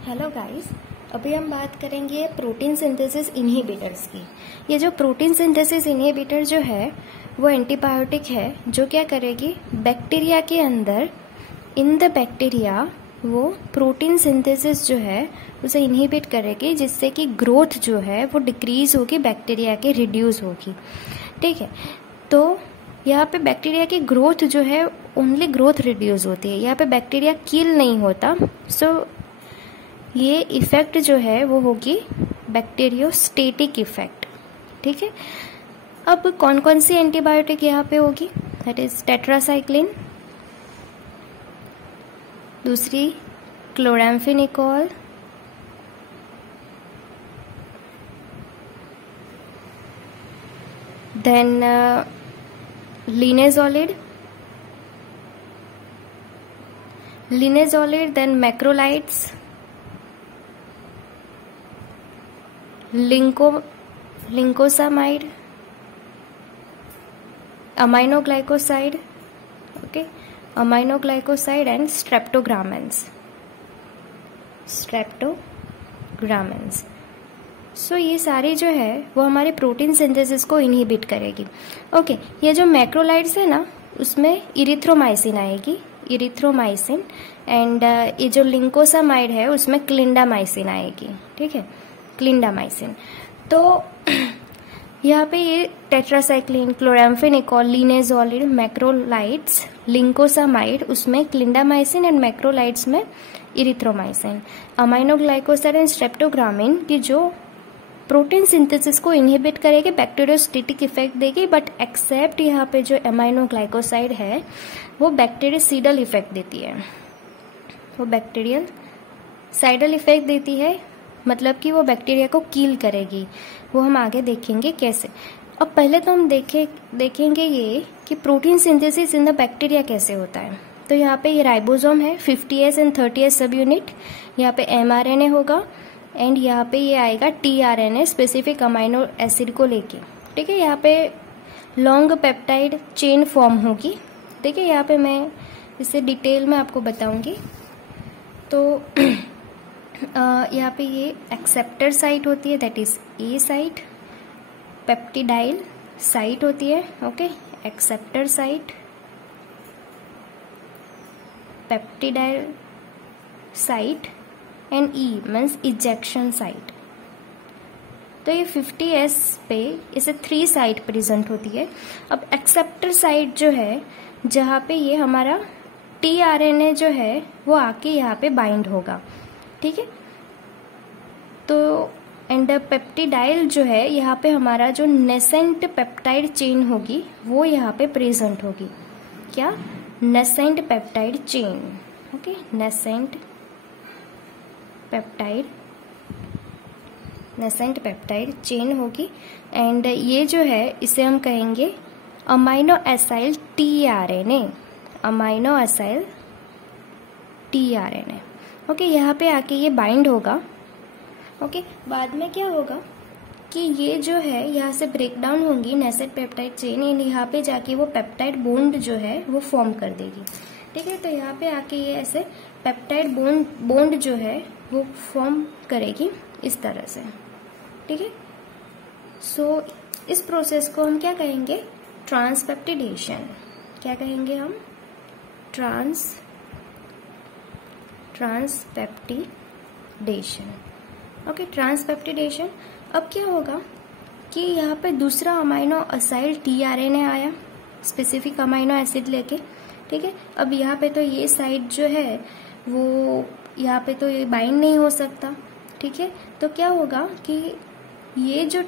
Hello guys, अभी हम बात करेंगे प्रोटीन सिंथेसिस इनहिबिटर्स की। ये जो प्रोटीन सिंथेसिस इनहिबिटर जो है वो एंटीबायोटिक है जो क्या करेगी, बैक्टीरिया के अंदर इन द बैक्टीरिया वो प्रोटीन सिंथेसिस जो है उसे इनहिबिट करेगी, जिससे कि ग्रोथ जो है वो डिक्रीज होगी, बैक्टीरिया की रिड्यूस होगी। ठीक है, तो यहाँ पे बैक्टीरिया की ग्रोथ जो है ओनली ग्रोथ रिड्यूस होती है, यहाँ पे बैक्टीरिया किल नहीं होता। सो ये इफेक्ट जो है वो होगी बैक्टीरियोस्टेटिक इफेक्ट। ठीक है, अब कौन कौन सी एंटीबायोटिक यहाँ पे होगी, दैट इज टेट्रासाइक्लिन, दूसरी chloramphenicol, then linezolid, then macrolides, lincosamide, aminoglycoside, okay, aminoglycoside and streptogramins. So ये सारी जो है वो हमारे प्रोटीन सिंथेसिस को इनहिबिट करेगी। ओके, ये जो मैक्रोलाइड्स है ना उसमें इरिथ्रोमाइसिन आएगी, इरिथ्रोमाइसिन, एंड ये जो लिंकोसामाइड है उसमें क्लिंडामाइसिन आएगी। ठीक है, क्लिंडामाइसिन। तो यहाँ पे ये टेट्रासाइक्लिन, क्लोराम्फेनिकोल, लिनेजोलिड, मैक्रोलाइड्स, लिंकोसामाइड, उसमें क्लिंडामाइसिन, एंड मैक्रोलाइड्स में इरिथ्रोमाइसिन, अमाइनोग्लाइकोसाइड एंड स्ट्रेप्टोग्रामिन की जो प्रोटीन सिंथेसिस को इनहिबिट करेगी, बैक्टीरियोस्टेटिक इफेक्ट देगी, बट एक्सेप्ट यहाँ पे जो अमाइनोग्लाइकोसाइड है वो बैक्टीरियसाइडल इफेक्ट देती है, वो बैक्टीरियल साइडल इफेक्ट देती है, मतलब कि वो बैक्टीरिया को कील करेगी। वो हम आगे देखेंगे कैसे। अब पहले तो हम देखेंगे ये कि protein synthesis in the bacteria कैसे होता है। तो यहाँ पे ये राइबोसोम है, 50S एंड 30S सब यूनिट, यहाँ पे mRNA होगा, एंड यहाँ पे ये आएगा tRNA, स्पेसिफिक अमाइनो एसिड को लेके। ठीक है, यहाँ पे लॉन्ग पेप्टाइड चेन फॉर्म होगी। ठीक है, यहाँ पे मैं इसे डिटेल में आपको बताऊंगी। तो यहाँ पे ये एक्सेप्टर साइट होती है, that is a site, peptidyl site होती है, okay, acceptor site, peptidyl site, and E means ejection site. तो ये 50S पे इसे 3 साइट प्रेजेंट होती है। अब एक्सेप्टर साइट जो है जहाँ पे ये हमारा tRNA जो है वो आके यहाँ पे बाइंड होगा। ठीक है, तो एंड पेप्टिडाइल जो है यहाँ पे हमारा जो नेसेंट पेप्टाइड चेन होगी वो यहाँ पे प्रेजेंट होगी। क्या? Nascent peptide chain, okay, nascent peptide chain होगी, एंड ये जो है इसे हम कहेंगे amino acyl tRNA, amino acyl tRNA। Okay, यहाँ पे आके ये बाइंड होगा। ओके, बाद में क्या होगा कि ये जो है यहाँ से ब्रेक डाउन होंगी नेसेंट पेप्टाइड चेन, एंड यहाँ पे जाके वो पेप्टाइड बॉन्ड जो है वो फॉर्म कर देगी। ठीक है, तो यहाँ पे आके ये ऐसे पेप्टाइड बॉन्ड जो है वो फॉर्म करेगी इस तरह से। ठीक है, सो इस प्रोसेस को हम क्या कहेंगे? ट्रांसपेप्टिडेशन। क्या कहेंगे हम? ट्रांसपेप्टिडेशन। Okay, transpeptidation. अब क्या होगा कि यहाँ पे दूसरा अमाइनो एसाइल tRNA आया, स्पेसिफिक अमाइनो एसिड लेके। ठीक है, अब यहाँ पे तो ये साइड जो है वो यहाँ पे तो ये बाइंड नहीं हो सकता। ठीक है, तो क्या होगा कि ये जो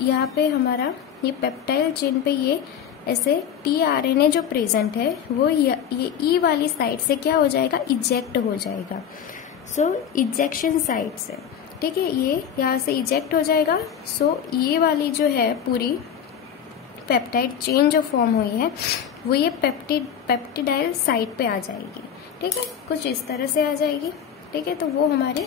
यहाँ पे हमारा ये पेप्टाइल चेन पे ये ऐसे tRNA जो प्रेजेंट है वो ये ई वाली साइड से क्या हो जाएगा? इजेक्ट हो जाएगा। सो इजेक्शन साइड से, ठीक है, ये यहाँ से इजेक्ट हो जाएगा। सो ये वाली जो है पूरी पेप्टाइड चेन जो फॉर्म हुई है वो ये पेप्टिडाइल साइड पे आ जाएगी। ठीक है, कुछ इस तरह से आ जाएगी। ठीक है, तो वो हमारे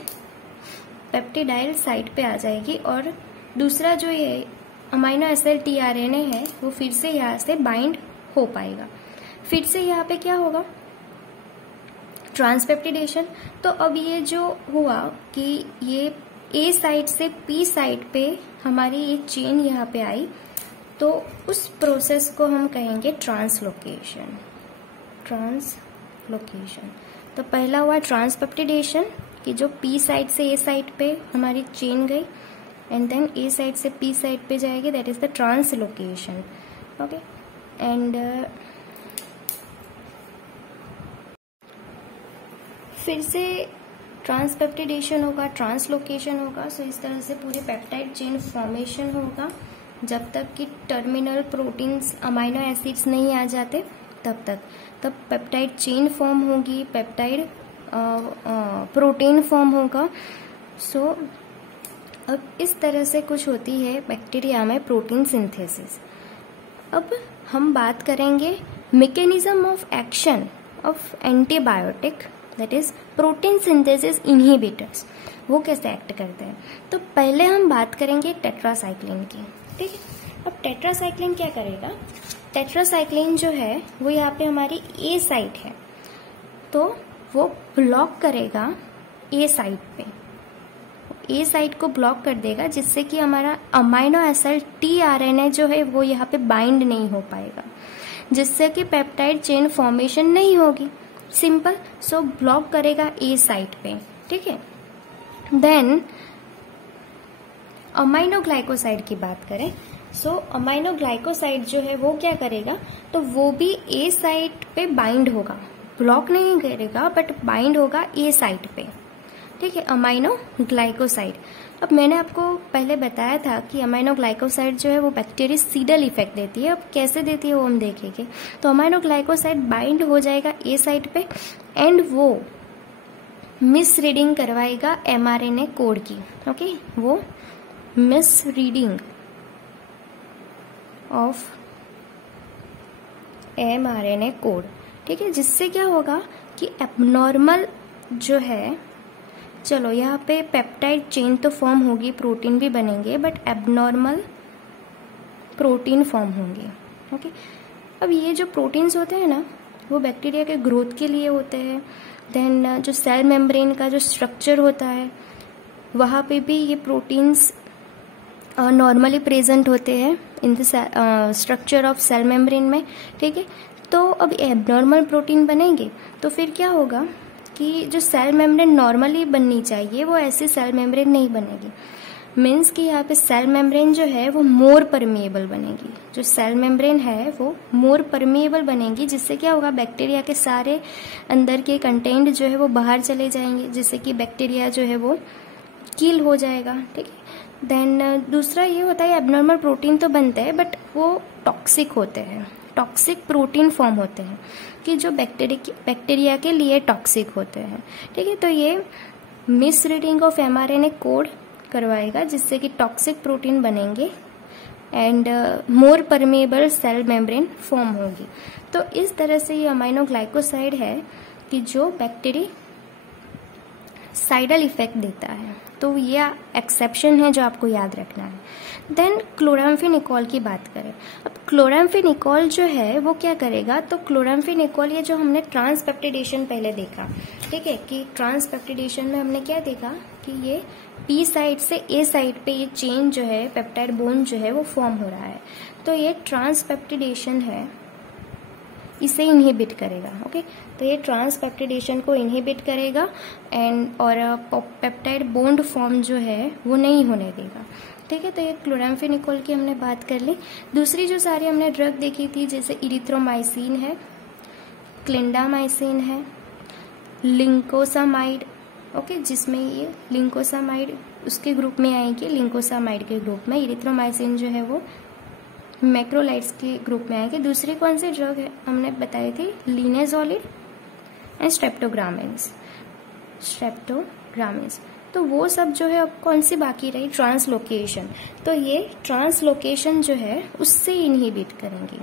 पेप्टिडाइल साइड पे आ जाएगी, और दूसरा जो ये अमाइनो एसिड tRNA है वो फिर से यहाँ से बाइंड हो पाएगा। फिर से यहाँ पे क्या होगा ट्रांसपेप्टिडेशन। तो अब ये जो हुआ कि ये ए साइड से पी साइड पे हमारी एक चेन यहाँ पे आई, तो उस प्रोसेस को हम कहेंगे ट्रांसलोकेशन। ट्रांसलोकेशन। तो पहला हुआ ट्रांसपेप्टिडेशन कि जो पी साइड से ए साइड पे हमारी चेन गई एंड देन ए साइड से पी साइड पे जाएगी, that is the translocation. Okay, and फिर से ट्रांसपेप्टिडेशन होगा, ट्रांसलोकेशन होगा। सो इस तरह से पूरी पेप्टाइड चेन फॉर्मेशन होगा जब तक कि टर्मिनल प्रोटीन्स अमाइनो एसिड्स नहीं आ जाते तब तक। तब पेप्टाइड चेन फॉर्म होगी, पेप्टाइड प्रोटीन फॉर्म होगा। सो अब इस तरह से कुछ होती है बैक्टीरिया में प्रोटीन सिंथेसिस। अब हम बात करेंगे mechanism of action of antibiotic, that is protein synthesis inhibitors, वो कैसे एक्ट करते हैं। तो पहले हम बात करेंगे टेट्रासाइक्लिन की, ठीक है। अब टेट्रासाइक्लिन क्या करेगा, टेट्रासाइक्लिन जो है वो यहाँ पे हमारी ए साइट है, तो वो ब्लॉक करेगा ए साइट पे, ए साइट को ब्लॉक कर देगा, जिससे कि हमारा अमाइनो एसिड टीआरएनए जो है वो यहाँ पे बाइंड नहीं हो पाएगा, जिससे कि पेप्टाइड चेन फॉर्मेशन नहीं होगी। सिंपल। सो ब्लॉक करेगा ए साइट पे, ठीक है। देन अमाइनो ग्लाइकोसाइड की बात करें, सो अमाइनो ग्लाइकोसाइड जो है वो क्या करेगा, तो वो भी ए साइट पे बाइंड होगा, ब्लॉक नहीं करेगा बट बाइंड होगा ए साइट पे, ठीक है, अमाइनो ग्लाइकोसाइड। अब मैंने आपको पहले बताया था कि अमाइनो ग्लाइकोसाइड जो है वो बैक्टीरियासीडल इफेक्ट देती है। अब कैसे देती है वो हम देखेंगे। तो अमाइनो ग्लाइकोसाइड बाइंड हो जाएगा ए साइट पे एंड वो मिस रीडिंग करवाएगा एमआरएनए कोड की, ओके, वो miss reading of mRNA code, ठीक है, जिससे क्या होगा कि एबनॉर्मल जो है, चलो यहाँ पे पेप्टाइड चेन तो फॉर्म होगी, प्रोटीन भी बनेंगे, बट एबनॉर्मल प्रोटीन फॉर्म होंगे, ओके। अब ये जो प्रोटीन्स होते हैं ना, वो बैक्टीरिया के ग्रोथ के लिए होते हैं। देन जो सेल मेम्ब्रेन का जो स्ट्रक्चर होता है वहाँ पे भी ये प्रोटीन्स नॉर्मली प्रेजेंट होते हैं in the structure of cell membrane में, ठीक है। तो अब एबनॉर्मल प्रोटीन बनेंगे तो फिर क्या होगा कि जो सेल मेम्ब्रेन नॉर्मली बननी चाहिए वो ऐसी सेल मेम्ब्रेन नहीं बनेगी। मीन्स कि यहाँ पे सेल मेम्ब्रेन जो है वो मोर परमिएबल बनेगी, जो सेल मेम्ब्रेन है वो मोर परमिएबल बनेगी, जिससे क्या होगा, बैक्टीरिया के सारे अंदर के कंटेंट जो है वो बाहर चले जाएंगे, जिससे कि बैक्टीरिया जो है वो किल हो जाएगा, ठीक है। देन दूसरा ये होता है एबनॉर्मल प्रोटीन तो बनते हैं बट वो टॉक्सिक होते हैं, टॉक्सिक प्रोटीन फॉर्म होते हैं कि जो बैक्टीरिया के लिए टॉक्सिक होते हैं, ठीक है। तो ये miss reading of mRNA code करवाएगा, जिससे कि टॉक्सिक प्रोटीन बनेंगे and more permeable cell membrane form होगी। तो इस तरह से ये अमाइनो ग्लाइकोसाइड है कि जो बैक्टीरियासाइडल इफेक्ट देता है। तो ये एक्सेप्शन है जो आपको याद रखना है। देन क्लोराम्फेनिकोल की बात करें। अब क्लोराम्फेनिकोल जो है वो क्या करेगा, तो क्लोराम्फेनिकोल ये जो हमने ट्रांसपेप्टिडेशन पहले देखा, ठीक है, कि ट्रांसपेप्टिडेशन में हमने क्या देखा कि ये पी साइड से ए साइड पे ये चेन जो है, पेप्टाइड बॉन्ड जो है वो फॉर्म हो रहा है। तो ये ट्रांसपेप्टिडेशन है, इसे इनहिबिट करेगा, ओके। तो ये ट्रांसपेप्टिडेशन को इनहिबिट करेगा एंड और पेप्टाइड बॉन्ड फॉर्म जो है वो नहीं होने देगा, ठीक है। तो ये क्लोराम्फेनिकोल की हमने बात कर ली। दूसरी जो सारी हमने ड्रग देखी थी, जैसे इरिथ्रोमाइसिन है, क्लिंडामाइसिन है, लिंकोसामाइड, ओके, जिसमें ये लिंकोसामाइड उसके ग्रुप में आएंगे, लिंकोसामाइड के ग्रुप में। इरिथ्रोमाइसिन जो है वो मैक्रोलाइड्स के ग्रुप में आएंगे। दूसरी कौन सी ड्रग है हमने बताई थी, लिनेजोलिड एंड स्ट्रेप्टोग्रामिन्स। तो वो सब जो है अब कौन सी बाकी रही, ट्रांसलोकेशन। तो ये ट्रांसलोकेशन जो है उससे इनहिबिट करेंगे।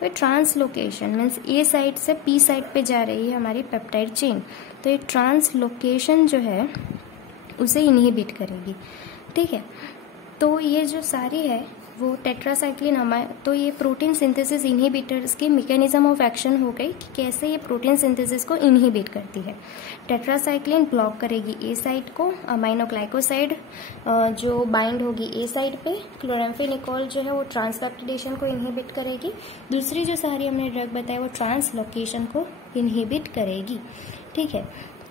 तो ट्रांसलोकेशन मीन्स ए साइड से पी साइड पे जा रही है हमारी पेप्टाइड चेन, तो ये ट्रांसलोकेशन जो है उसे इनहिबिट करेगी, ठीक है। तो ये जो सारी है वो टेट्रासाइक्लिन तो ये प्रोटीन सिंथेसिस इनहिबिटर्स की मैकेनिज्म ऑफ एक्शन हो गई कि कैसे ये प्रोटीन सिंथेसिस को इनहिबिट करती है। टेट्रासाइक्लिन ब्लॉक करेगी ए साइट को, अमाइनोग्लाइकोसाइड जो बाइंड होगी ए साइड पे, क्लोराम्फेनिकोल जो है वो ट्रांसपेप्टिडेशन को इनहिबिट करेगी, दूसरी जो सारी हमने ड्रग बताई वो ट्रांसलोकेशन को इनहिबिट करेगी। ठीक है,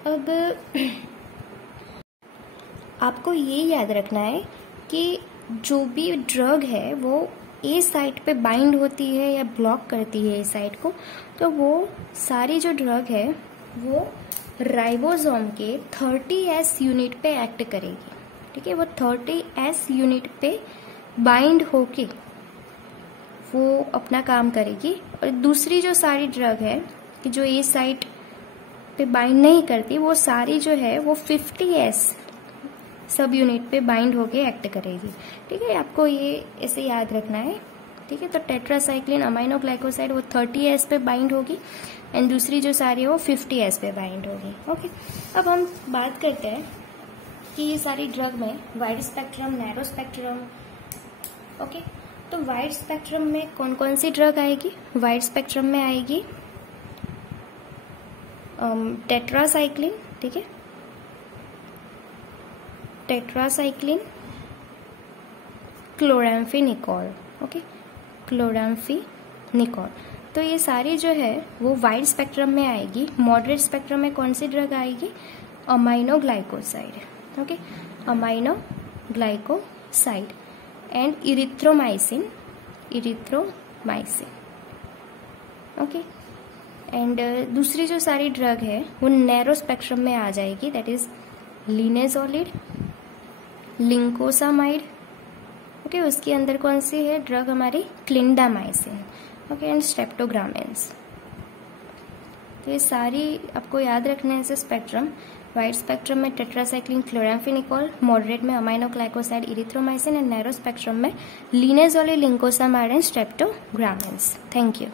अब आपको ये याद रखना है कि जो भी ड्रग है वो ए साइट पे बाइंड होती है या ब्लॉक करती है ए साइट को, तो वो सारी जो ड्रग है वो राइबोसोम के 30S यूनिट पे एक्ट करेगी। ठीक है, वो 30S यूनिट पे बाइंड होके वो अपना काम करेगी। और दूसरी जो सारी ड्रग है कि जो ए साइट पे बाइंड नहीं करती, वो सारी जो है वो 50S सब यूनिट पे बाइंड होके एक्ट करेगी। ठीक है, आपको ये ऐसे याद रखना है। ठीक है, तो टेट्रासाइक्लिन अमाइनोग्लाइकोसाइड वो 30S पे बाइंड होगी एंड दूसरी जो सारी है वो 50S पे बाइंड होगी। ओके, अब हम बात करते हैं कि ये सारी ड्रग में wide spectrum, narrow spectrum. Okay, तो वाइड स्पेक्ट्रम में कौन कौन सी ड्रग आएगी? वाइड स्पेक्ट्रम में आएगी टेट्रासाइक्लिन, ठीक है, टेट्रासाइक्लिन, क्लोराम्फेनिकोल। Okay, chloramphenicol. तो ये सारी जो है वो वाइड स्पेक्ट्रम में आएगी। मॉडरेट स्पेक्ट्रम में कौन सी ड्रग आएगी? Aminoglycoside. Okay, aminoglycoside and erythromycin, okay, and दूसरी जो सारी ड्रग है वो नैरो स्पेक्ट्रम में आ जाएगी, that is linezolid, lincosamide. Okay, उसके अंदर कौन सी है ड्रग हमारी? क्लिंडामाइसिन। Okay, and streptogramins. तो ये सारी आपको याद रखना है स्पेक्ट्रम। वाइड स्पेक्ट्रम में टेट्रासाइक्लिन, क्लोराम्फेनिकोल, मॉडरेट में aminoglycoside, erythromycin and narrow spectrum में linezolid, lincosamide and streptogramins. Thank you.